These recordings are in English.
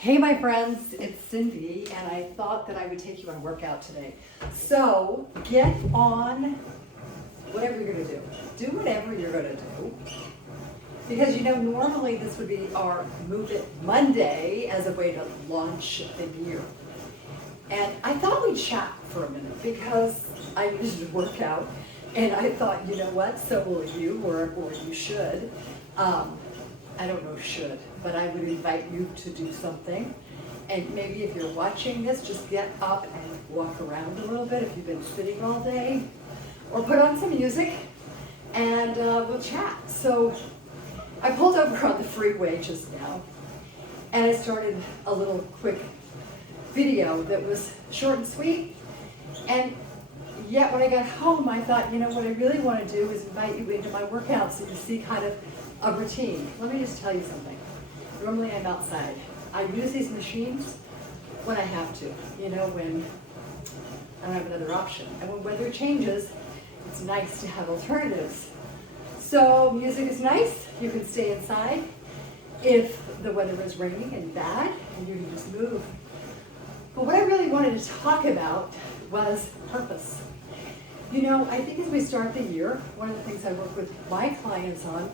Hey my friends, it's Cindy, and I thought that I would take you on a workout today. So get on whatever you're gonna do. Do whatever you're gonna do. Because normally this would be our Move It Monday as a way to launch the year. And I thought we'd chat for a minute because I needed to work out. And I thought, you know what, so will you, or you should. I don't know should, but I would invite you to do something. And maybe if you're watching this, just get up and walk around a little bit if you've been sitting all day. Or put on some music and we'll chat. So I pulled over on the freeway just now and I started a little quick video that was short and sweet. And yet when I got home, I thought, what I really want to do is invite you into my workout so you see kind of a routine. Let me just tell you something. Normally I'm outside. I use these machines when I have to, when I don't have another option. And when weather changes, it's nice to have alternatives. So music is nice. You can stay inside if the weather is raining and bad, and you can just move. But what I really wanted to talk about was purpose. I think as we start the year, one of the things I work with my clients on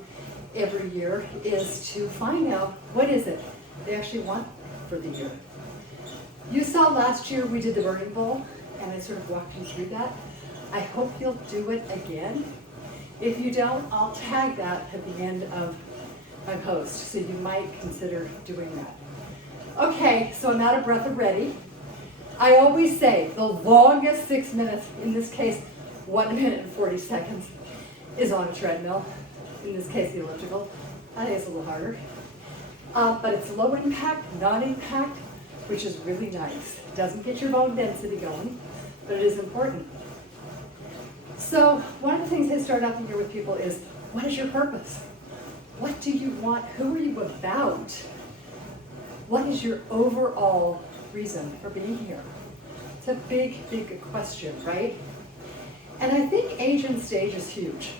every year is to find out what is it they actually want for the year. You saw last year we did the burning bowl, and I sort of walked you through that. I hope you'll do it again. If you don't, I'll tag that at the end of my post, so you might consider doing that. Okay, so I'm out of breath already. I always say the longest 6 minutes, in this case 1 minute and 40 seconds, is on a treadmill. In this case, the elliptical. I think it's a little harder. But it's low impact, non-impact, which is really nice. It doesn't get your bone density going, but it is important. So one of the things I start out the year with people is, what is your purpose? What do you want? Who are you about? What is your overall reason for being here? It's a big, big question, right? And I think age and stage is huge.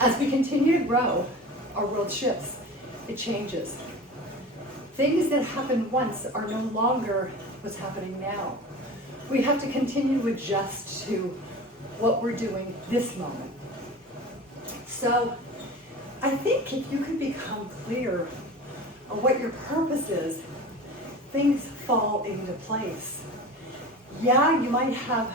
As we continue to grow, our world shifts. It changes. Things that happened once are no longer what's happening now. We have to continue to adjust to what we're doing this moment. So I think if you can become clear on what your purpose is, things fall into place. Yeah, you might have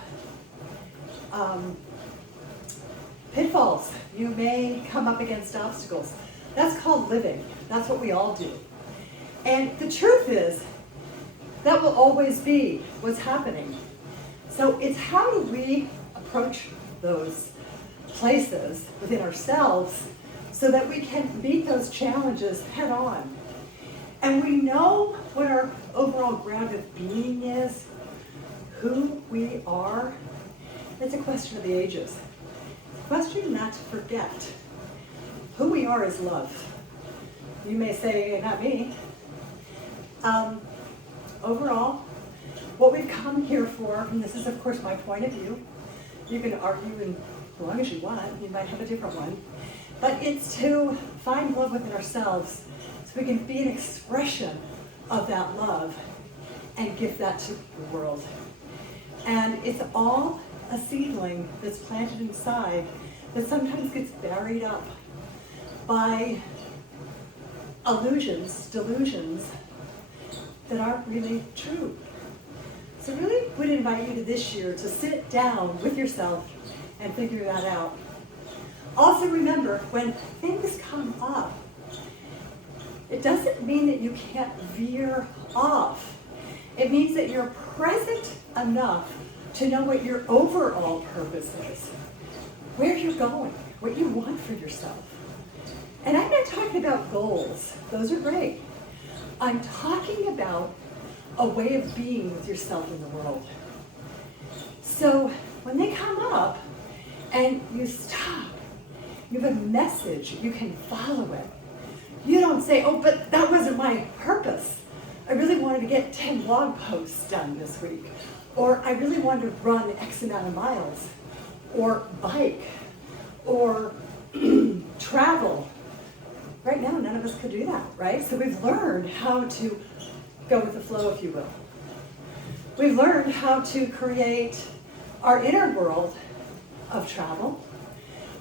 pitfalls. You may come up against obstacles. That's called living. That's what we all do. And the truth is, that will always be what's happening. So it's how do we approach those places within ourselves so that we can meet those challenges head on. And we know what our overall ground of being is, who we are. It's a question of the ages. Question not to forget. Who we are is love. You may say, not me. Overall, what we've come here for, and this is of course my point of view, you can argue as long as you want, you might have a different one, but it's to find love within ourselves so we can be an expression of that love and give that to the world. And it's all a seedling that's planted inside that sometimes gets buried up by illusions, delusions that aren't really true. So I really would invite you to this year to sit down with yourself and figure that out. Also remember, when things come up, it doesn't mean that you can't veer off. It means that you're present enough to know what your overall purpose is, where you're going, what you want for yourself. And I'm not talking about goals. Those are great. I'm talking about a way of being with yourself in the world. So when they come up and you stop, you have a message, you can follow it. You don't say, oh, but that wasn't my purpose. I really wanted to get 10 blog posts done this week. Or I really wanted to run X amount of miles. Or bike. Or travel. Right now, none of us could do that, right? So we've learned how to go with the flow, if you will. We've learned how to create our inner world of travel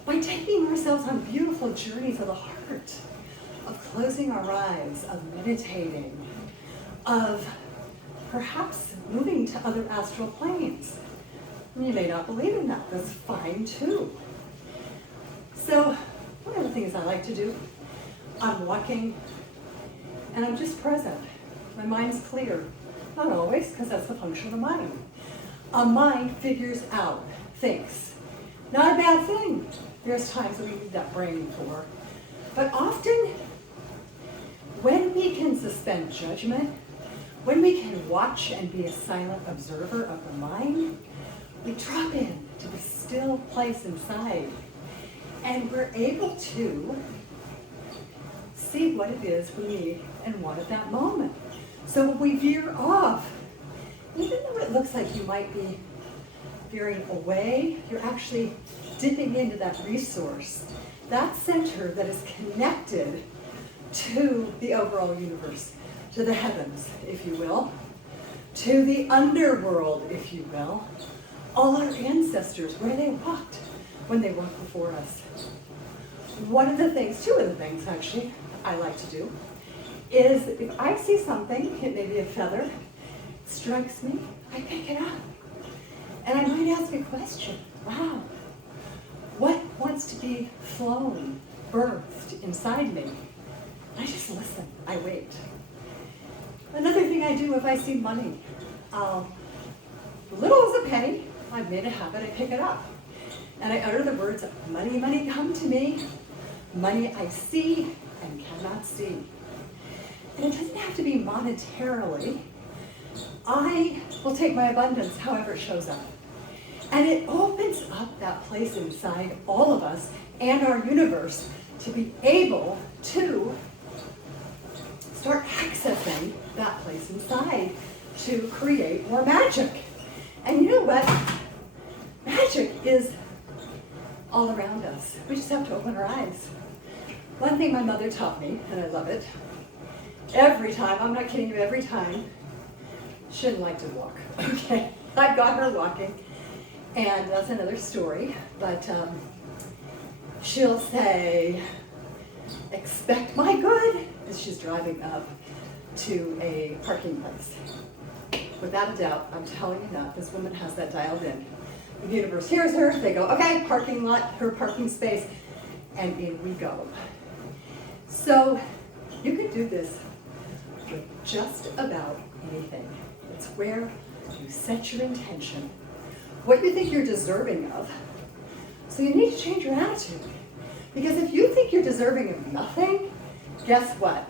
by taking ourselves on beautiful journeys of the heart, of closing our eyes, of meditating, of perhaps moving to other astral planes. You may not believe in that, that's fine too. So, one of the things I like to do, I'm walking and I'm just present. My mind's clear. Not always, because that's the function of the mind. A mind figures out, thinks. Not a bad thing. There's times that we need that brain for. But often, when we can suspend judgment, when we can watch and be a silent observer of the mind, we drop in to the still place inside. And we're able to see what it is we need and want at that moment. So when we veer off, even though it looks like you might be veering away, you're actually dipping into that resource, that center that is connected to the overall universe, to the heavens, if you will, to the underworld, if you will. All our ancestors, where they walked when they walked before us. One of the things, two of the things actually, I like to do, is if I see something, it may be a feather, strikes me, I pick it up. And I might ask a question. Wow, what wants to be flown, birthed inside me? I just listen, I wait. Another thing I do if I see money, little as a penny, I've made a habit, I pick it up. And I utter the words, money, money, come to me. Money I see and cannot see. And it doesn't have to be monetarily. I will take my abundance however it shows up. And it opens up that place inside all of us and our universe to be able to start accessing that place inside to create more magic. And you know what? Magic is all around us. We just have to open our eyes. One thing my mother taught me, and I love it, every time, I'm not kidding you, every time, she didn't like to walk, okay? I got her walking, and that's another story, but she'll say, expect my good, as she's driving up to a parking place. Without a doubt, I'm telling you now, this woman has that dialed in. The universe hears her, they go, okay, parking lot, her parking space, and in we go. So you could do this with just about anything. It's where you set your intention, what you think you're deserving of. So you need to change your attitude. Because if you think you're deserving of nothing, guess what?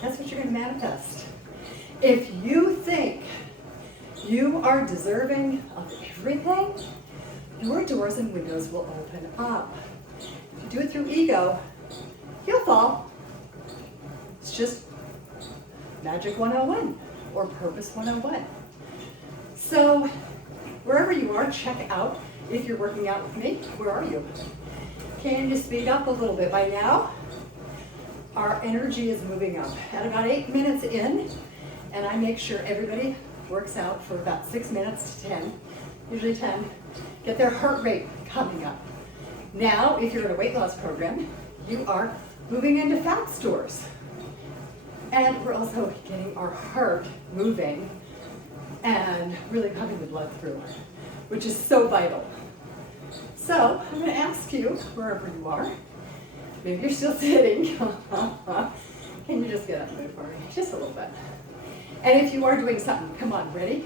That's what you're going to manifest. If you think you are deserving of everything, your doors and windows will open up. If you do it through ego, you'll fall. It's just Magic 101 or Purpose 101. So wherever you are, check out if you're working out with me. Where are you? Can you speed up a little bit? By now, our energy is moving up. At about 8 minutes in, and I make sure everybody works out for about 6 minutes to 10, usually 10, get their heart rate coming up. Now, if you're in a weight loss program, you are moving into fat stores. And we're also getting our heart moving and really pumping the blood through, which is so vital. So I'm going to ask you, wherever you are, maybe you're still sitting, can you just get up and move for me? Just a little bit. And if you are doing something, come on, ready?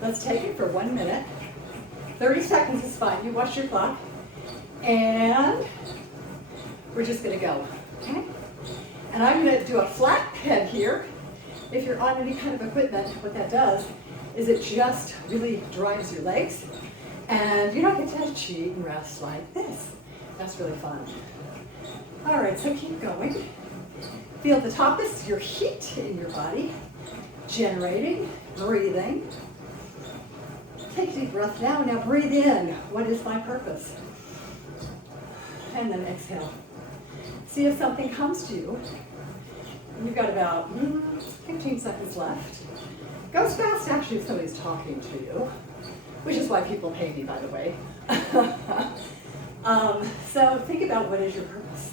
Let's take it for 1 minute. 30 seconds is fine. You watch your clock. And we're just going to go, okay? And I'm going to do a flat head here. If you're on any kind of equipment, what that does is it just really drives your legs. And you don't get to cheat and rest like this. That's really fun. All right, so keep going. Feel the top is your heat in your body. Generating, breathing. Take a deep breath now. Now breathe in. What is my purpose? And then exhale. See if something comes to you. You've got about 15 15 seconds left. Goes fast actually if somebody's talking to you, which is why people pay me, by the way. So think about what is your purpose.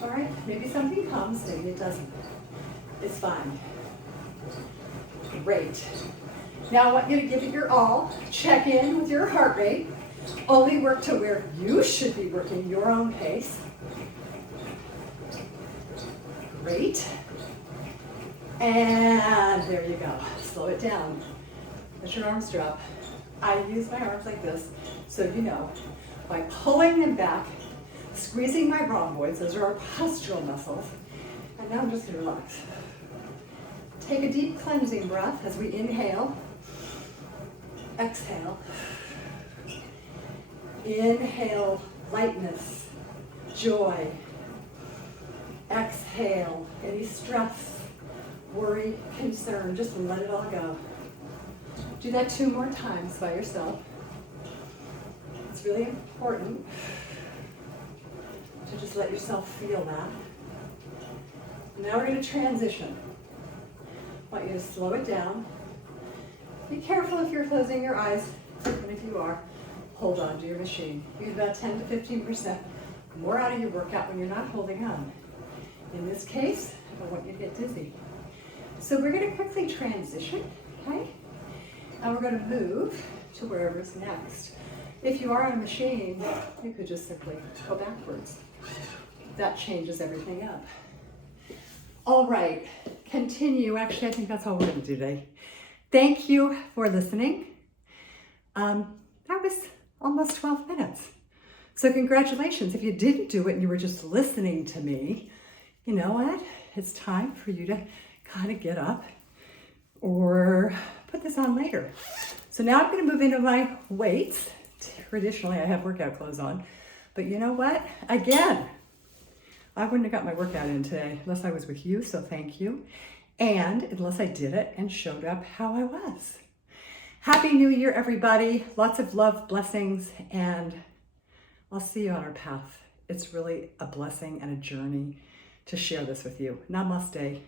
All right, maybe something comes, maybe it doesn't. It's fine. Great. Now I want you to give it your all. Check in with your heart rate. Only work to where you should be working, your own pace. Great. And there you go. Slow it down. Let your arms drop. I use my arms like this, so you know, by pulling them back, squeezing my rhomboids, those are our postural muscles. And now I'm just gonna relax. Take a deep cleansing breath as we inhale. Exhale. Inhale, lightness, joy. Exhale, any stress, worry, concern, just let it all go. Do that 2 more times by yourself. It's really important to just let yourself feel that. Now we're going to transition. I want you to slow it down. Be careful if you're closing your eyes, and if you are, hold on to your machine. You get about 10 to 15% more out of your workout when you're not holding on. In this case, I don't want you to get dizzy. So we're going to quickly transition, okay? And we're going to move to wherever's next. If you are on a machine, you could just simply go backwards. That changes everything up. All right, continue. Actually, I think that's all we're going to do today. Thank you for listening. That was almost 12 minutes. So congratulations. If you didn't do it and you were just listening to me, you know what? It's time for you to kind of get up or put this on later. So now I'm going to move into my weights. Traditionally, I have workout clothes on, but you know what? Again, I wouldn't have got my workout in today unless I was with you, so thank you. And unless I did it and showed up how I was. Happy New Year, everybody. Lots of love, blessings, and I'll see you on our path. It's really a blessing and a journey to share this with you. Namaste.